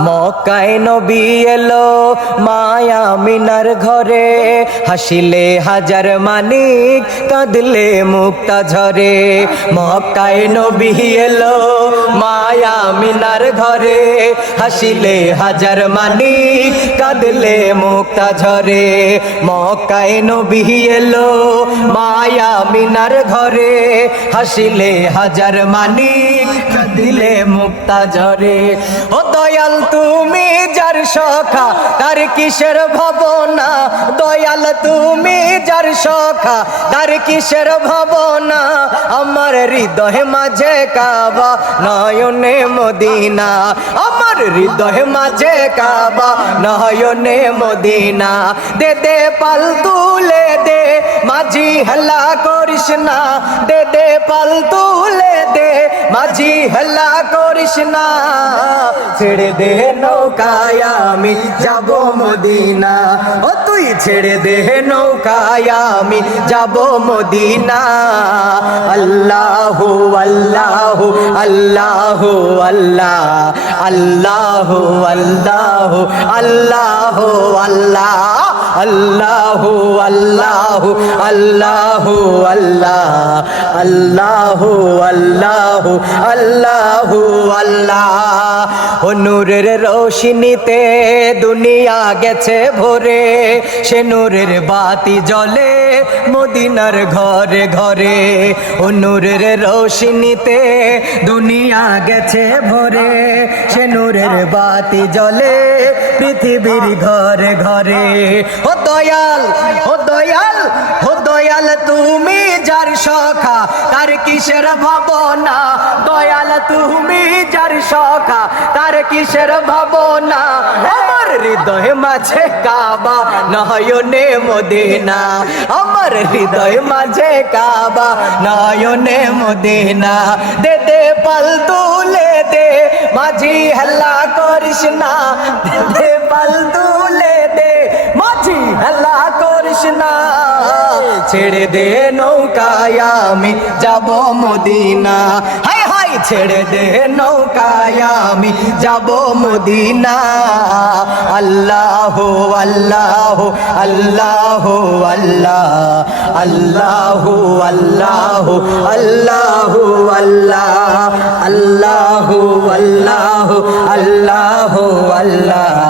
মক্কায় নবী এলো মায়া মিনার ঘরে। হাসিলে হাজার মানিক, কাঁদলে মুক্তা ঝরে। মক্কায় নবী এলো মায়া মিনার ঘরে। হাসিলে হাজার মানিক, কাঁদলে মুক্তা ঝরে। মক্কায় নবী এলো মায়া মিনার ঘরে। হাসিলে হাজার মানিক কাঁদিলে মুক্তা ঝরে ও দয়াল, তুমি যার সখা, তার কিসের ভাবনা? দয়াল, তুমি যার সখা, তার কিসের ভাবনা? আমার হৃদয় মাঝে কাবা, নয়নে মদিনা। আমার হৃদয় মাঝে কাবা, নয়নে মদিনা। দে দে, পাল তুলে দে, মাঝি হেলা করিস না। দে দে, পাল তুলে দে, মাঝি হেলা করিস না, ছেড়ে দে নৌকায়, আমি যাব মদিনা। ও তুই ছেড়ে দে নৌকায়, আমি যাব মদিনা। আল্লাহু আল্লাহু আল্লাহু আল্লাহ, আল্লাহু আল্লাহু আল্লাহু আল্লাহ। আল্লাহু আল্লাহু আল্লাহু আল্লাহ আল্লাহু আল্লাহু আল্লাহু আল্লাহ। ও নূরের রোশনীতে দুনিয়া গেছে ভরে, সে নূরের বাতি জ্বলে মদিনার ঘরে ঘরে। ও নূরের রোশনীতে দুনিয়া গেছে ভরে, সে নূরের বাতি জ্বলে পৃথিবীর ঘরে ঘরে। ও দয়াল ও দয়াল ও দয়াল, তুমি যার সখা, তার কিসের ভাবনা? দয়াল, তুমি যার সখা, তার কিসের ভাবনা? আমার হৃদয় মাঝে কাবা, নয়নে মদিনা। আমার হৃদয় মাঝে কাবা, নয়নে মদিনা। দে দে, পাল তুলে দে, মাঝি হেলা করিস না। দে পাল তুলে ছেড়ে দে নৌকায় আমি যাব মদিনা। হাই হাই ছেড়ে দে নৌকায় আমি যাব মদিনা। আল্লাহ আল্লাহ আল্লাহ আল্লাহ আল্লাহ আল্লাহ আল্লাহ আল্লাহ আল্লাহ আল্লাহ আল্লাহ আল্লাহ।